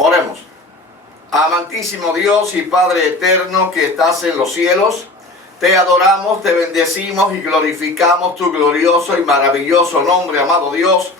Oremos. Amantísimo Dios y Padre eterno que estás en los cielos, te adoramos, te bendecimos y glorificamos tu glorioso y maravilloso nombre, amado Dios.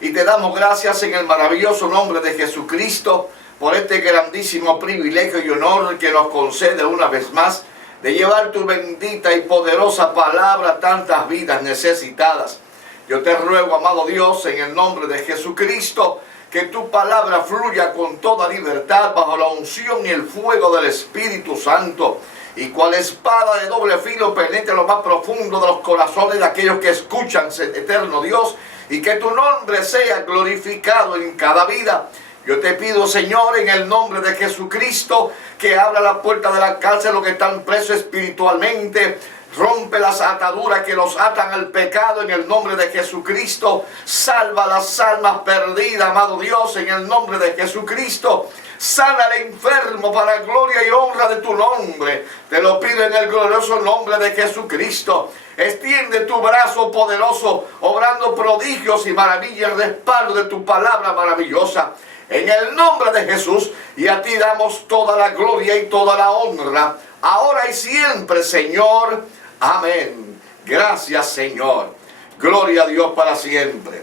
Y te damos gracias en el maravilloso nombre de Jesucristo por este grandísimo privilegio y honor que nos concede una vez más de llevar tu bendita y poderosa palabra a tantas vidas necesitadas. Yo te ruego, amado Dios, en el nombre de Jesucristo, que tu palabra fluya con toda libertad bajo la unción y el fuego del Espíritu Santo. Y cual espada de doble filo penetre lo más profundo de los corazones de aquellos que escuchan, eterno Dios. Y que tu nombre sea glorificado en cada vida. Yo te pido, Señor, en el nombre de Jesucristo, que abra la puerta de la cárcel los que están presos espiritualmente. Rompe las ataduras que los atan al pecado en el nombre de Jesucristo. Salva las almas perdidas, amado Dios, en el nombre de Jesucristo. Sana al enfermo para gloria y honra de tu nombre. Te lo pido en el glorioso nombre de Jesucristo. Extiende tu brazo poderoso, obrando prodigios y maravillas, respaldo de tu palabra maravillosa. En el nombre de Jesús, y a ti damos toda la gloria y toda la honra, ahora y siempre, Señor. Amén. Gracias, Señor. Gloria a Dios para siempre.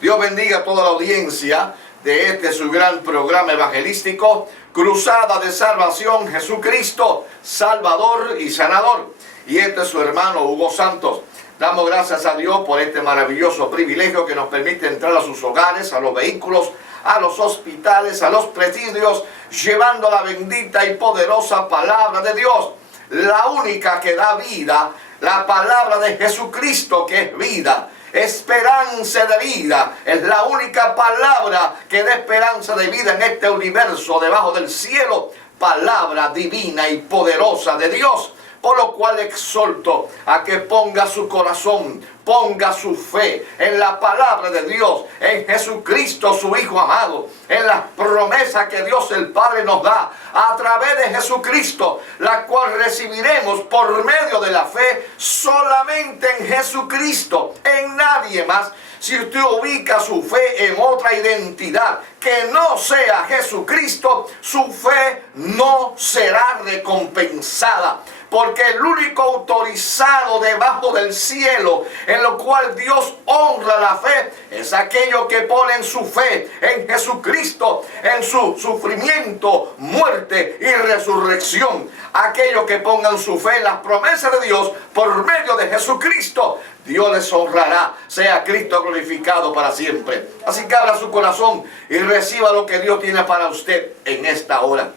Dios bendiga a toda la audiencia de este su gran programa evangelístico, Cruzada de Salvación, Jesucristo, Salvador y Sanador. Y este es su hermano Hugo Santos. Damos gracias a Dios por este maravilloso privilegio que nos permite entrar a sus hogares, a los vehículos, a los hospitales, a los presidios, llevando la bendita y poderosa palabra de Dios, la única que da vida, la palabra de Jesucristo que es vida, esperanza de vida. Es la única palabra que da esperanza de vida en este universo debajo del cielo, palabra divina y poderosa de Dios. Por lo cual exhorto a que ponga su corazón, ponga su fe en la palabra de Dios, en Jesucristo su Hijo amado, en las promesas que Dios el Padre nos da a través de Jesucristo, la cual recibiremos por medio de la fe solamente en Jesucristo, en nadie más. Si usted ubica su fe en otra identidad que no sea Jesucristo, su fe no será recompensada. Porque el único autorizado debajo del cielo, en lo cual Dios honra la fe, es aquello que ponen su fe en Jesucristo, en su sufrimiento, muerte y resurrección. Aquellos que pongan su fe en las promesas de Dios por medio de Jesucristo, Dios les honrará, sea Cristo glorificado para siempre. Así que abra su corazón y reciba lo que Dios tiene para usted en esta hora.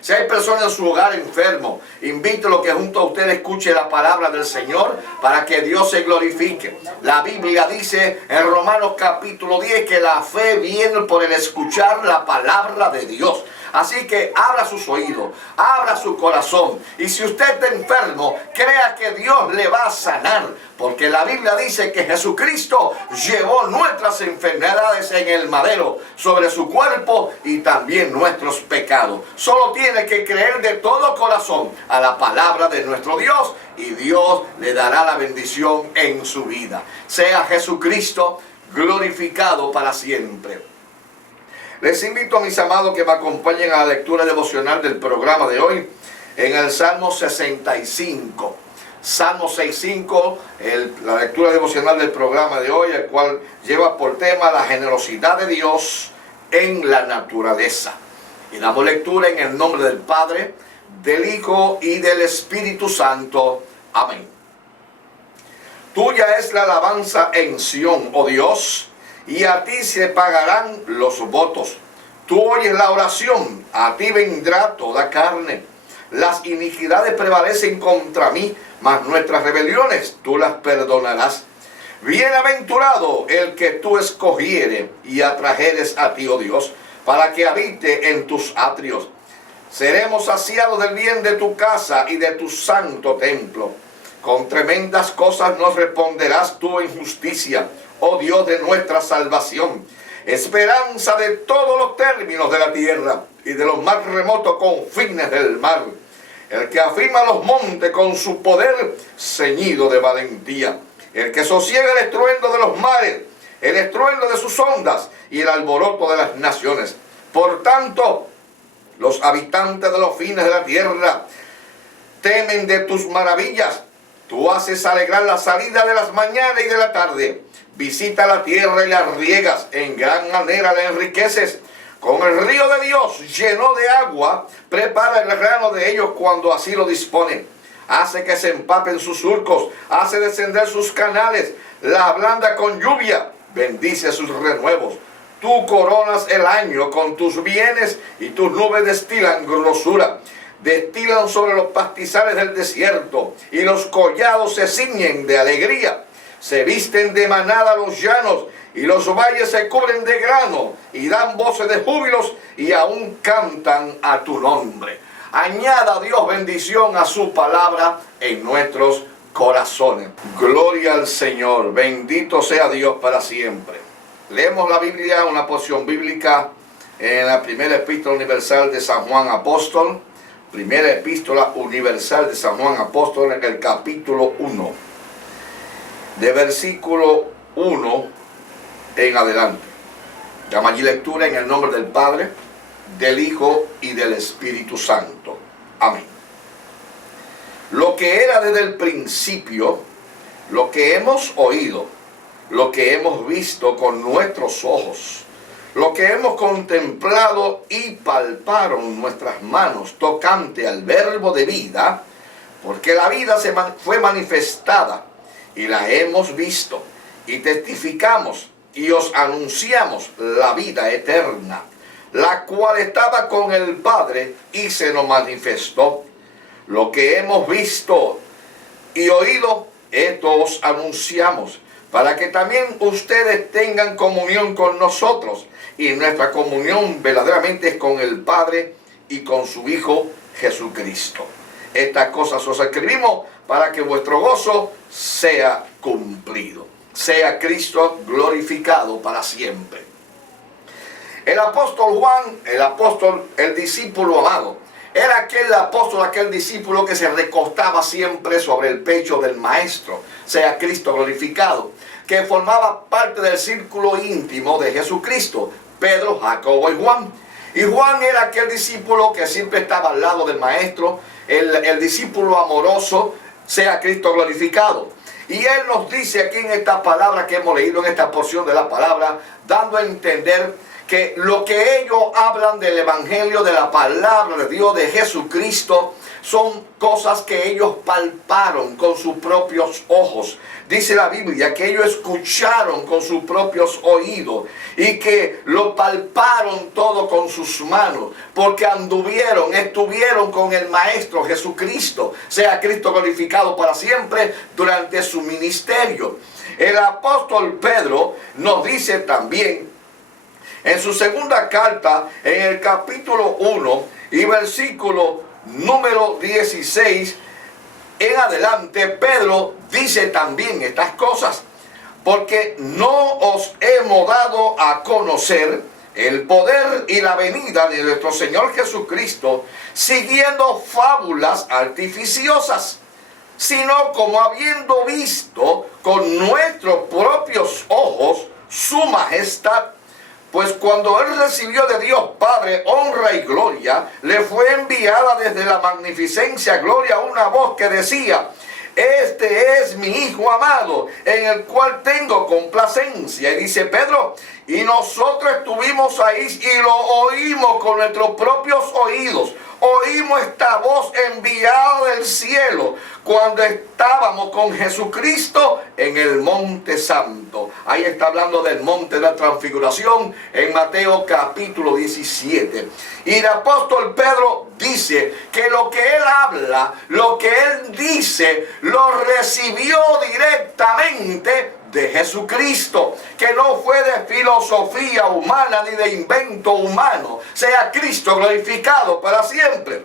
Si hay personas en su hogar enfermo, invítelo que junto a usted escuche la palabra del Señor para que Dios se glorifique. La Biblia dice en Romanos capítulo 10 que la fe viene por el escuchar la palabra de Dios. Así que abra sus oídos, abra su corazón. Y si usted está enfermo, crea que Dios le va a sanar. Porque la Biblia dice que Jesucristo llevó nuestras enfermedades en el madero sobre su cuerpo y también nuestros pecados. Solo tiene que creer de todo corazón a la palabra de nuestro Dios y Dios le dará la bendición en su vida. Sea Jesucristo glorificado para siempre. Les invito a mis amados que me acompañen a la lectura devocional del programa de hoy en el Salmo 65. Salmo 65, la lectura devocional del programa de hoy, el cual lleva por tema la generosidad de Dios en la naturaleza. Y damos lectura en el nombre del Padre, del Hijo y del Espíritu Santo. Amén. Tuya es la alabanza en Sión, oh Dios, y a ti se pagarán los votos. Tú oyes la oración, a ti vendrá toda carne. Las iniquidades prevalecen contra mí, mas nuestras rebeliones tú las perdonarás. Bienaventurado el que tú escogieres y atrajeres a ti, oh Dios, para que habite en tus atrios. Seremos saciados del bien de tu casa y de tu santo templo. Con tremendas cosas nos responderás tú en justicia, oh Dios de nuestra salvación. Esperanza de todos los términos de la tierra y de los más remotos confines del mar. El que afirma los montes con su poder ceñido de valentía. El que sosiega el estruendo de los mares, el estruendo de sus ondas y el alboroto de las naciones. Por tanto, los habitantes de los fines de la tierra temen de tus maravillas. Tú haces alegrar la salida de las mañanas y de la tarde. Visita la tierra y la riegas, en gran manera la enriqueces. Con el río de Dios lleno de agua, prepara el grano de ellos cuando así lo dispone. Hace que se empapen sus surcos, hace descender sus canales, la ablanda con lluvia, bendice sus renuevos. Tú coronas el año con tus bienes y tus nubes destilan grosura. Destilan sobre los pastizales del desierto y los collados se ciñen de alegría. Se visten de manada los llanos y los valles se cubren de grano y dan voces de júbilos y aún cantan a tu nombre. Añada Dios bendición a su palabra en nuestros corazones. Gloria al Señor, bendito sea Dios para siempre. Leemos la Biblia, una porción bíblica en la primera epístola universal de San Juan Apóstol. Primera epístola universal de San Juan Apóstol en el capítulo 1. De versículo 1 en adelante. Llama allí lectura en el nombre del Padre, del Hijo y del Espíritu Santo. Amén. Lo que era desde el principio, lo que hemos oído, lo que hemos visto con nuestros ojos, lo que hemos contemplado y palparon nuestras manos tocante al verbo de vida, porque la vida fue manifestada y la hemos visto y testificamos y os anunciamos la vida eterna, la cual estaba con el Padre y se nos manifestó. Lo que hemos visto y oído, esto os anunciamos, para que también ustedes tengan comunión con nosotros. Y nuestra comunión verdaderamente es con el Padre y con su Hijo Jesucristo. Estas cosas os escribimos para que vuestro gozo sea cumplido. Sea Cristo glorificado para siempre. El apóstol Juan, el discípulo amado, era aquel apóstol, aquel discípulo que se recostaba siempre sobre el pecho del Maestro, sea Cristo glorificado, que formaba parte del círculo íntimo de Jesucristo, Pedro, Jacobo y Juan. Y Juan era aquel discípulo que siempre estaba al lado del Maestro, el discípulo amoroso, sea Cristo glorificado. Y él nos dice aquí en esta palabra que hemos leído, en esta porción de la palabra, dando a entender que lo que ellos hablan del Evangelio, de la palabra de Dios, de Jesucristo, son cosas que ellos palparon con sus propios ojos. Dice la Biblia que ellos escucharon con sus propios oídos y que lo palparon todo con sus manos, porque estuvieron con el Maestro Jesucristo, sea Cristo glorificado para siempre, durante su ministerio. El apóstol Pedro nos dice también en su segunda carta, en el capítulo 1 y versículo número 16 en adelante, Pedro dice también estas cosas: porque no os hemos dado a conocer el poder y la venida de nuestro Señor Jesucristo siguiendo fábulas artificiosas, sino como habiendo visto con nuestros propios ojos su majestad. Pues cuando él recibió de Dios Padre honra y gloria, le fue enviada desde la magnificencia gloria una voz que decía: este es mi Hijo amado, en el cual tengo complacencia. Y dice Pedro, y nosotros estuvimos ahí y lo oímos con nuestros propios oídos. Oímos esta voz enviada del cielo cuando estábamos con Jesucristo en el Monte Santo. Ahí está hablando del Monte de la Transfiguración en Mateo capítulo 17. Y el apóstol Pedro dice que lo que él habla, lo que él dice, lo recibió directamente de Jesucristo, que no fue de filosofía humana ni de invento humano. Sea Cristo glorificado para siempre.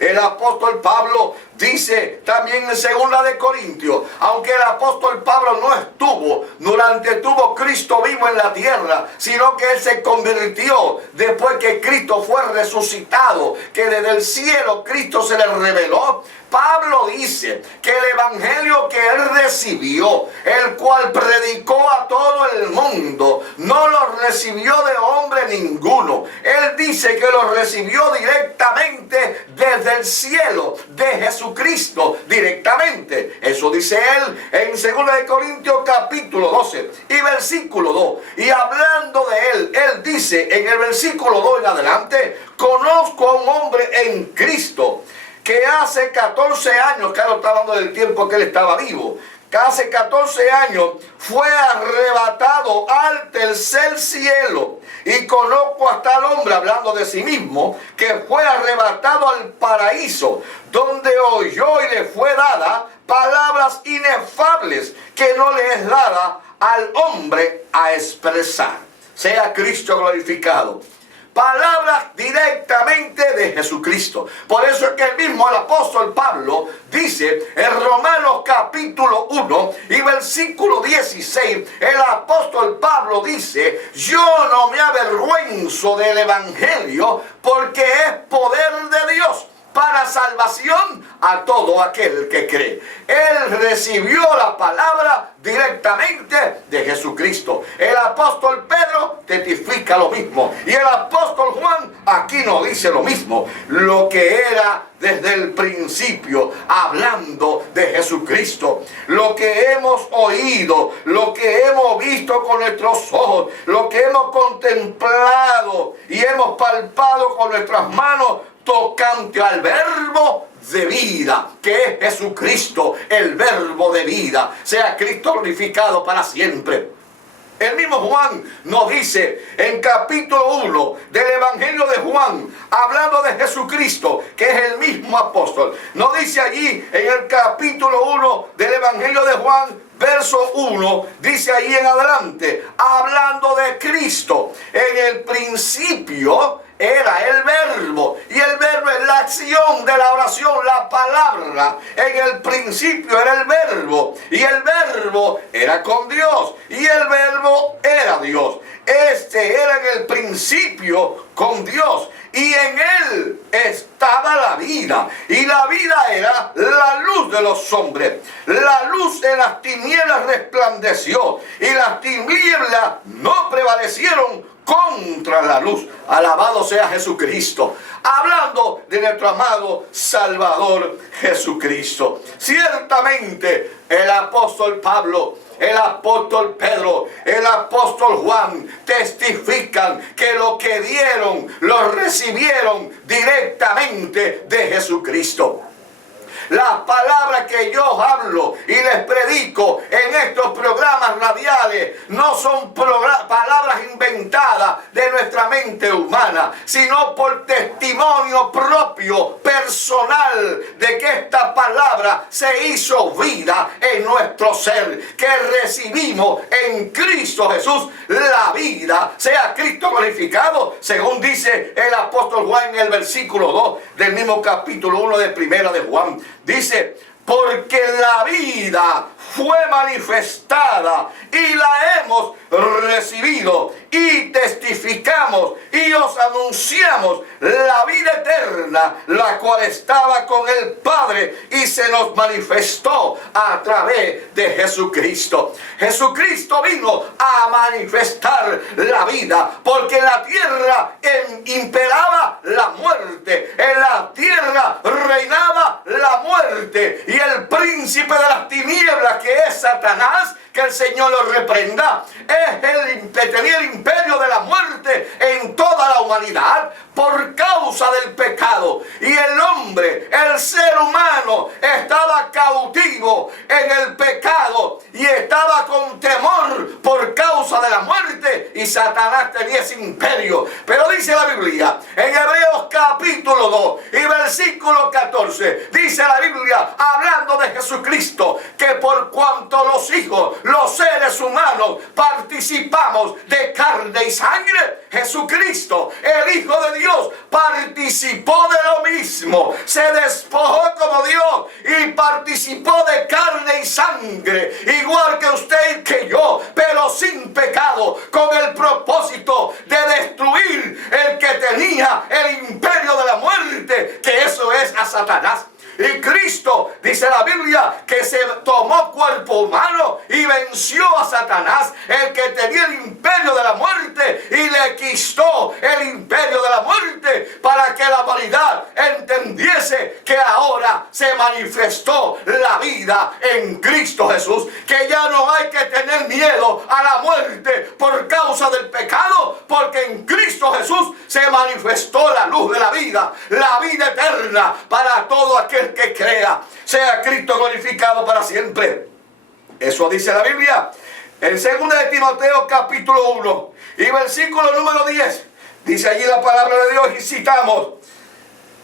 El apóstol Pablo Dice también en 2 de Corintios, aunque el apóstol Pablo no estuvo durante tuvo Cristo vivo en la tierra, sino que él se convirtió después que Cristo fue resucitado, que desde el cielo Cristo se le reveló. Pablo dice que el evangelio que él recibió, el cual predicó a todo el mundo, no lo recibió de hombre ninguno. Él dice que lo recibió directamente desde el cielo, de Jesucristo, directamente. Eso dice él en 2 de Corintios capítulo 12 y versículo 2. Y hablando de él dice en el versículo 2 en adelante: conozco a un hombre en Cristo que hace 14 años, claro, está hablando del tiempo que él estaba vivo, que hace 14 años fue arrebatado al tercer cielo. Y conozco hasta al hombre, hablando de sí mismo, que fue arrebatado al paraíso, donde oyó y le fue dada palabras inefables que no le es dada al hombre a expresar. Sea Cristo glorificado. Palabras directamente de Jesucristo. Por eso es que el mismo el apóstol Pablo dice en Romanos capítulo 1 y versículo 16, el apóstol Pablo dice: yo no me avergüenzo del evangelio, porque es poder de Dios para salvación a todo aquel que cree. Él recibió la palabra directamente de Jesucristo. El apóstol Pedro testifica lo mismo. Y el apóstol Juan aquí nos dice lo mismo. Lo que era desde el principio, hablando de Jesucristo. Lo que hemos oído, lo que hemos visto con nuestros ojos, lo que hemos contemplado y hemos palpado con nuestras manos, tocante al verbo de vida, que es Jesucristo, el verbo de vida. Sea Cristo glorificado para siempre. El mismo Juan nos dice en capítulo 1 del Evangelio de Juan, hablando de Jesucristo, que es el mismo apóstol, nos dice allí en el capítulo 1 del Evangelio de Juan, verso 1, dice ahí en adelante, hablando de Cristo: en el principio era el verbo, y el verbo es la acción de la oración, la palabra. En el principio era el verbo, y el verbo era con Dios, y el verbo era Dios. Este era en el principio con Dios, y en él estaba la vida, y la vida era la luz de los hombres. La luz en las tinieblas resplandeció, y las tinieblas no prevalecieron contra la luz. Alabado sea Jesucristo. Hablando de nuestro amado Salvador Jesucristo. Ciertamente el apóstol Pablo, el apóstol Pedro, el apóstol Juan testifican que lo que dieron lo recibieron directamente de Jesucristo. Las palabras que yo hablo y les predico en estos programas radiales no son palabras inventadas de nuestra mente humana, sino por testimonio propio, personal, de que esta palabra se hizo vida en nuestro ser, que recibimos en Cristo Jesús la vida. Sea Cristo glorificado, según dice el apóstol Juan en el versículo 2 del mismo capítulo 1 de Primera de Juan. Dice: porque la vida fue manifestada y la hemos recibido y testificamos y os anunciamos la vida eterna, la cual estaba con el Padre y se nos manifestó a través de Jesucristo. Jesucristo vino a manifestar la vida, porque en la tierra imperaba la muerte, en la tierra reinaba la muerte, y el príncipe de las tinieblas, que es Satanás, que el Señor lo reprenda, es el que tenía el imperio de la muerte en toda la humanidad por causa del pecado. Y el hombre, el ser humano, estaba cautivo en el pecado y estaba con temor por causa de la muerte, y Satanás tenía ese imperio. Pero dice la Biblia en Hebreos capítulo 2 y versículo 14, dice la Biblia, hablando de Jesucristo, que por cuanto los hijos los seres humanos participamos de carne y sangre. Jesucristo, el Hijo de Dios, participó de lo mismo. Se despojó como Dios y participó de carne y sangre, igual que usted y que yo, pero sin pecado, con el propósito de destruir el que tenía el imperio de la muerte, que eso es a Satanás. Y Cristo, dice la Biblia, que se tomó cuerpo humano y venció a Satanás, el que tenía el imperio de la muerte, y le quitó el imperio de la muerte, para que la humanidad entendiese que ahora se manifestó la vida en Cristo Jesús, que ya no hay que tener miedo a la muerte por causa del pecado, porque en Cristo Jesús se manifestó la luz de la vida eterna para todo aquel que crea. Sea Cristo glorificado para siempre. Eso dice la Biblia en 2 de Timoteo capítulo 1 y versículo número 10. Dice allí la palabra de Dios y citamos: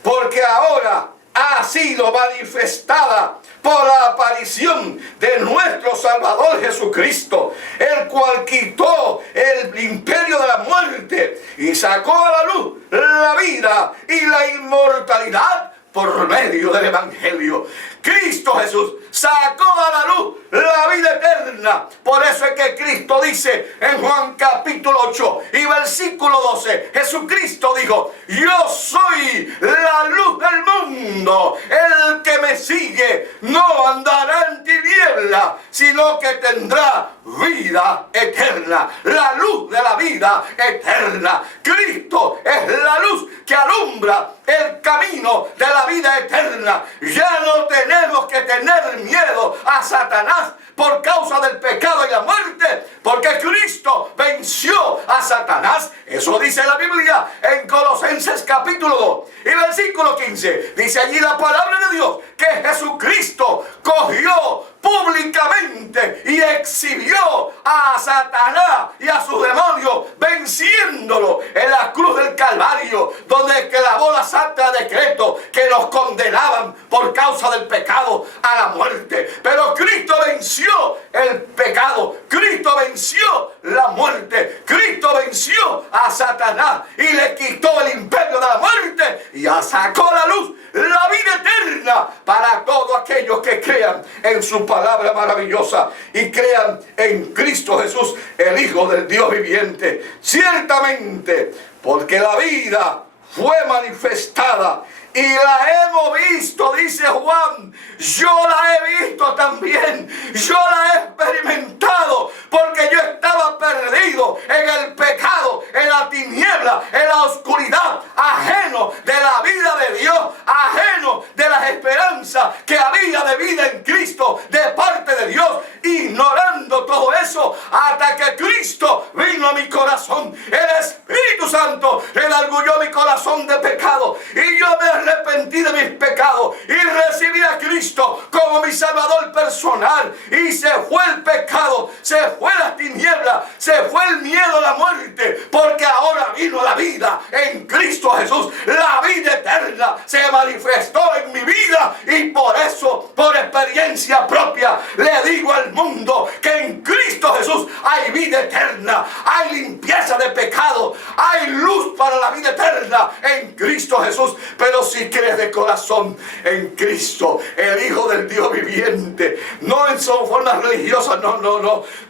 porque ahora ha sido manifestada por la aparición de nuestro Salvador Jesucristo, el cual quitó el imperio de la muerte y sacó a la luz la vida y la inmortalidad por medio del Evangelio. Cristo Jesús sacó a la luz la vida eterna. Por eso es que Cristo dice en Juan capítulo 8 y versículo 12, Jesucristo dijo: yo soy la luz del mundo, el que me sigue no andará en tinieblas, sino que tendrá vida eterna. La luz de la vida eterna. Cristo es la luz que alumbra el camino de la vida eterna. Ya no tenemos que tener miedo a Satanás por causa del pecado y la muerte, porque Cristo venció a Satanás. Eso dice la Biblia en Colosenses capítulo 2 y versículo 15. Dice allí la palabra de Dios que Jesucristo cogió públicamente y exhibió a Satanás y a sus demonios, venciéndolo en la cruz del Calvario, donde clavó la santa decreto que nos condenaban por causa del pecado a la muerte. Pero Cristo venció el pecado, Cristo venció la muerte, Cristo venció a Satanás y le quitó el imperio de la muerte y sacó a la luz la vida eterna para todos aquellos que crean en su palabra maravillosa y crean en Cristo Jesús, el Hijo del Dios viviente. Ciertamente, porque la vida fue manifestada y la hemos visto, dice Juan. Yo la he visto también, yo la he experimentado, porque yo estaba perdido en el pecado, en la tiniebla, en la oscuridad, ajeno de la vida de Dios, ajeno de las esperanzas que había de vida en Cristo de parte de Dios, ignorando todo eso hasta que Cristo vino a mi corazón. El Espíritu Santo redargulló mi corazón de pecado y yo me arrepentí de mis pecados y recibí a Cristo como mi Salvador personal, y se fue el pecado, se fue la tiniebla, se fue el miedo a la muerte, porque ahora vino la vida en Cristo Jesús. La vida eterna se manifestó en mi vida y por eso, por experiencia propia, le digo al mundo que en Cristo Jesús hay vida eterna, hay limpieza de pecado, hay luz para la vida eterna en Cristo Jesús. Pero si crees de corazón en Cristo, el Hijo del Dios viviente, no en su forma religiosa, no.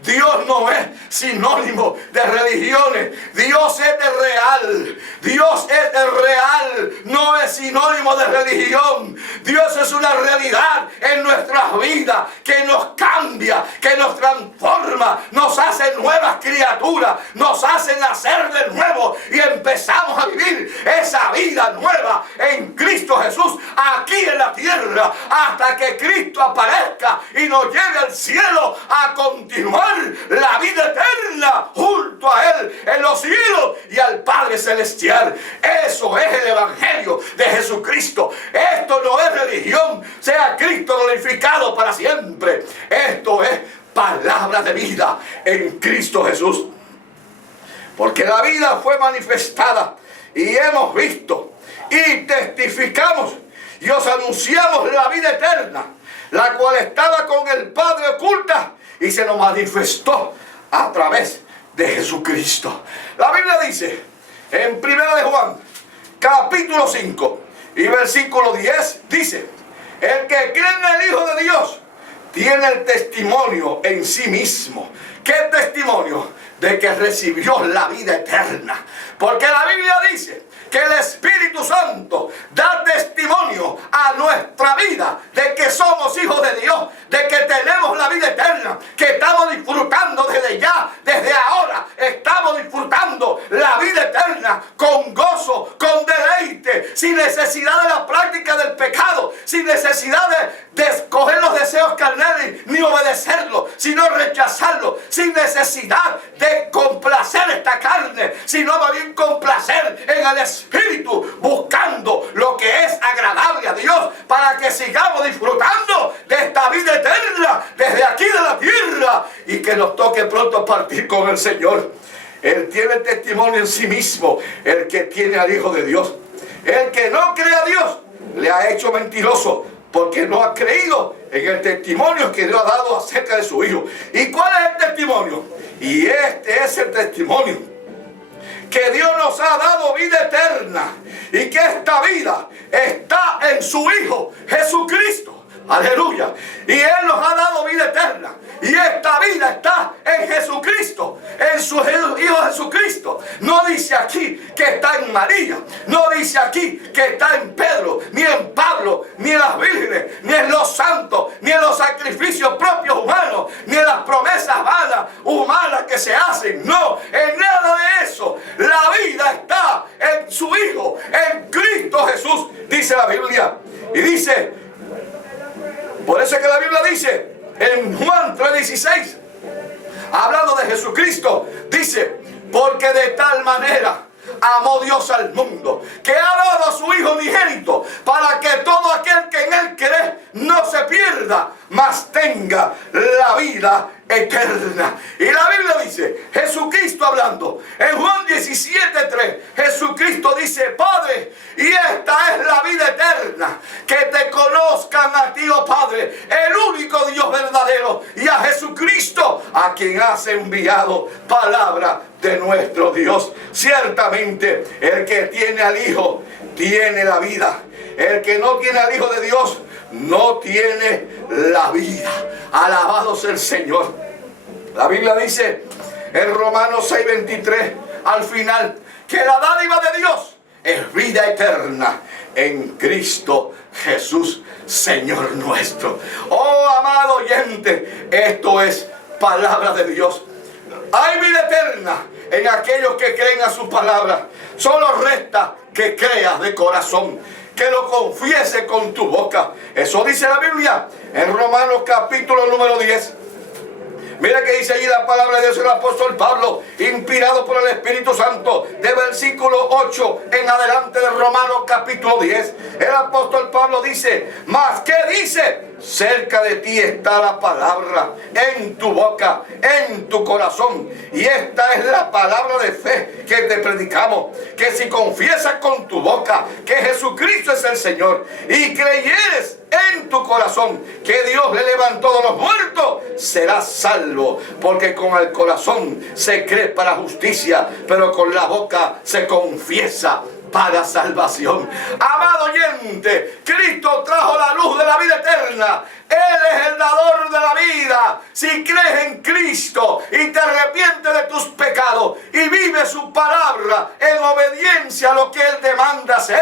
Dios no es sinónimo de religiones. Dios es de real. Dios es de real, no es sinónimo de religión. Dios es una realidad en nuestras vidas que nos cambia, que nos transforma, nos hace nuevas criaturas, nos hace nacer de nuevo y empezamos a vivir esa vida nueva en Cristo Jesús aquí en la tierra, hasta que Cristo aparezca y nos lleve al cielo a continuar la vida eterna junto a Él en los cielos y al Padre Celestial. Eso es el Evangelio de Jesucristo. Esto no es religión. Sea Cristo glorificado para siempre. Esto es palabra de vida en Cristo Jesús. Porque la vida fue manifestada y hemos visto y testificamos y os anunciamos la vida eterna, la cual estaba con el Padre oculta y se nos manifestó a través de Jesucristo. La Biblia dice en 1 de Juan, capítulo 5 y versículo 10, dice: el que cree en el Hijo de Dios tiene el testimonio en sí mismo. ¿Qué testimonio? De que recibió la vida eterna. Porque la Biblia dice que el Espíritu Santo da testimonio a nuestra vida de que somos hijos de Dios, de que tenemos la vida eterna, que estamos disfrutando desde ya, desde ahora, estamos disfrutando la vida eterna con gozo, con deleite, sin necesidad de la práctica del pecado, sin necesidad de escoger los deseos carnales ni obedecerlos, sino rechazarlos, sin necesidad de complacer esta carne, sino más bien complacer en el Espíritu, buscando lo que es agradable a Dios, para que sigamos disfrutando de esta vida eterna desde aquí de la tierra, y que nos toque pronto partir con el Señor. Él tiene testimonio en sí mismo, el que tiene al Hijo de Dios. El que no cree a Dios le ha hecho mentiroso, porque no ha creído en el testimonio que Dios ha dado acerca de su Hijo. ¿Y cuál es el testimonio? Y este es el testimonio: que Dios nos ha dado vida eterna, y que esta vida está en su Hijo Jesucristo. Aleluya. Y Él nos ha dado vida eterna, y esta vida está en Jesucristo, en su Hijo Jesucristo. No dice aquí que está en María, no dice aquí que está en Pedro, ni en Pablo, ni en las vírgenes, ni en los santos, ni en los sacrificios propios humanos, ni en las promesas vanas humanas que se hacen. No, en nada de eso. La vida está en su Hijo, en Cristo Jesús, dice la Biblia. Y dice, por eso es que la Biblia dice en Juan 3:16, hablando de Jesucristo, dice: porque de tal manera amó Dios al mundo, que ha dado a su Hijo unigénito, para que todo aquel que en Él cree no se pierda, mas tenga la vida eterna. Y la Biblia dice, Jesucristo hablando, en Juan 17:3, Jesucristo dice: Padre, y esta es la vida eterna, que te conozcan a ti, oh Padre, el único Dios verdadero, y a Jesucristo, a quien has enviado. Palabra de nuestro Dios. Ciertamente, el que tiene al Hijo tiene la vida. El que no tiene al Hijo de Dios no tiene la vida. Alabado sea el Señor. La Biblia dice en Romanos 6:23, al final, que la dádiva de Dios es vida eterna en Cristo Jesús, Señor nuestro. Oh, amado oyente, esto es palabra de Dios. Hay vida eterna en aquellos que creen a su palabra. Solo resta que creas de corazón, que lo confiese con tu boca. Eso dice la Biblia en Romanos capítulo número 10. Mira que dice allí la palabra de Dios, el apóstol Pablo, inspirado por el Espíritu Santo, de versículo 8 en adelante de Romanos capítulo 10. El apóstol Pablo dice: mas ¿qué dice? Cerca de ti está la palabra, en tu boca, en tu corazón. Y esta es la palabra de fe que te predicamos: que si confiesas con tu boca que Jesucristo es el Señor, y creyeres en tu corazón que Dios le levantó de los muertos, serás salvo. Porque con el corazón se cree para justicia, pero con la boca se confiesa para salvación. Amado oyente, Cristo trajo la luz de la vida eterna. Él es el dador de la vida. Si crees en Cristo y te arrepientes de tus pecados y vives su palabra en obediencia a lo que Él demanda hacer,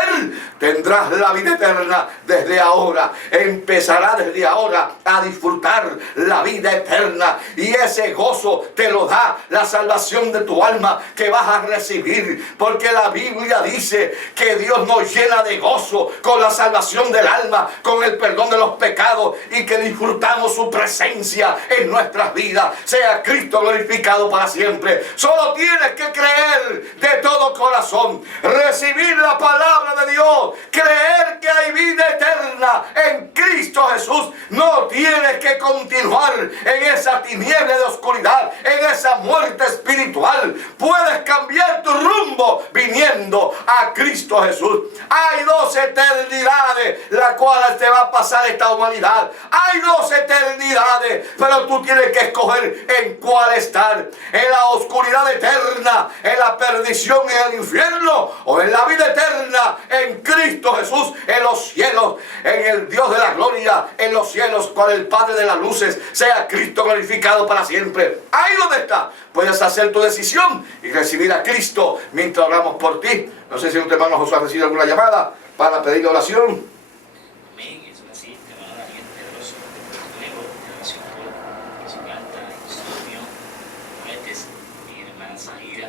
tendrás la vida eterna desde ahora. Empezarás desde ahora a disfrutar la vida eterna, y ese gozo te lo da la salvación de tu alma que vas a recibir, porque la Biblia dice que Dios nos llena de gozo con la salvación del alma, con el perdón de los pecados, y que disfrutamos su presencia en nuestras vidas. Sea Cristo glorificado para siempre. Solo tienes que creer de todo corazón, recibir la palabra de Dios, creer que hay vida eterna en Cristo Jesús. No tienes que continuar en esa tiniebla de oscuridad, en esa muerte espiritual. Puedes cambiar tu rumbo viniendo sirviendo a Cristo Jesús. Hay dos eternidades, las cuales te va a pasar esta humanidad. Hay dos eternidades, pero tú tienes que escoger en cuál estar. En la oscuridad eterna, en la perdición, en el infierno, o en la vida eterna, en Cristo Jesús, en los cielos, en el Dios de la gloria, en los cielos, con el Padre de las luces, sea Cristo glorificado para siempre. Ahí donde está, puedes hacer tu decisión y recibir a Cristo mientras oramos por ti. No sé si usted, hermano Josué, ha recibido alguna llamada para pedirle oración. Amén, eso es así, hermano Daniel Pedroso, luego de oración por su carta, insomnio, muertes, mi hermana Zahira,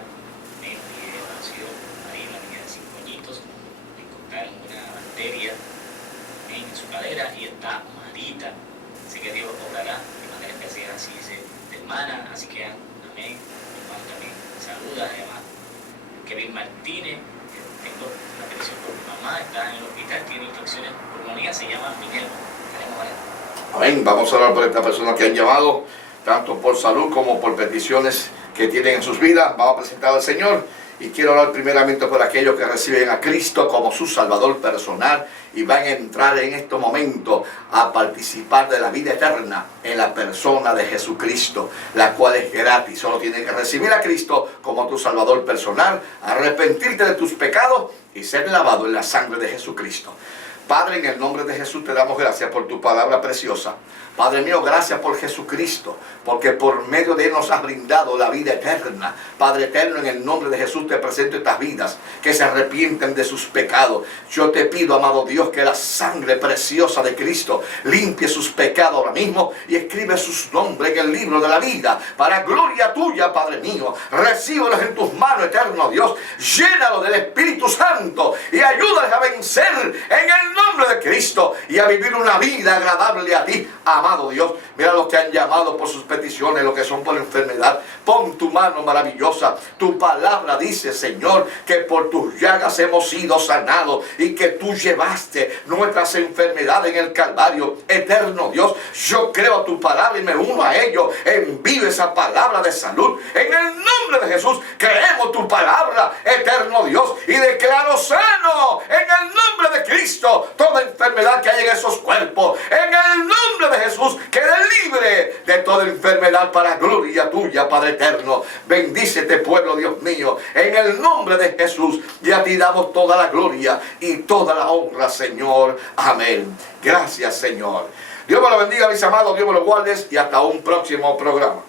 me pide oración, ahí la niña de 5 añitos, le encontraron una bacteria en su cadera y está malita, así que Dios obrará de manera especial, así dice de hermana, así que amén, mi hermano también saluda, además, Kevin Martínez. Tengo una petición por mi mamá, está en el hospital, tiene infecciones pulmonares, se llama Minerva. Tenemos allá. Amén. Vamos a hablar por estas personas que han llamado, tanto por salud como por peticiones que tienen en sus vidas. Vamos a presentar al Señor y quiero hablar primeramente por aquellos que reciben a Cristo como su Salvador personal y van a entrar en este momento a participar de la vida eterna en la persona de Jesucristo, la cual es gratis. Solo tienes que recibir a Cristo como tu Salvador personal, arrepentirte de tus pecados y ser lavado en la sangre de Jesucristo. Padre, en el nombre de Jesús te damos gracias por tu palabra preciosa. Padre mío, gracias por Jesucristo, porque por medio de él nos has brindado la vida eterna. Padre eterno, en el nombre de Jesús te presento estas vidas que se arrepienten de sus pecados. Yo te pido, amado Dios, que la sangre preciosa de Cristo limpie sus pecados ahora mismo y escribe sus nombres en el libro de la vida, para gloria tuya, Padre mío. Recíbelos en tus manos, eterno Dios. Llénalos del Espíritu Santo y ayúdales a vencer en el nombre de Cristo y a vivir una vida agradable a ti, amado Dios. Mira los que han llamado por sus peticiones, los que son por enfermedad. Pon tu mano maravillosa. Tu palabra dice, Señor, que por tus llagas hemos sido sanados y que tú llevaste nuestras enfermedades en el Calvario. Eterno Dios, yo creo a tu palabra y me uno a ello. Envío esa palabra de salud. En el nombre de Jesús, creemos tu palabra, eterno Dios, y declaro sano en el nombre de Cristo toda enfermedad que hay en esos cuerpos. En el nombre de Jesús, quede libre de toda enfermedad para gloria tuya, Padre eterno. Bendice este pueblo, Dios mío, en el nombre de Jesús. Y a ti damos toda la gloria y toda la honra, Señor. Amén. Gracias, Señor. Dios me lo bendiga, mis amados. Dios me lo guarde y hasta un próximo programa.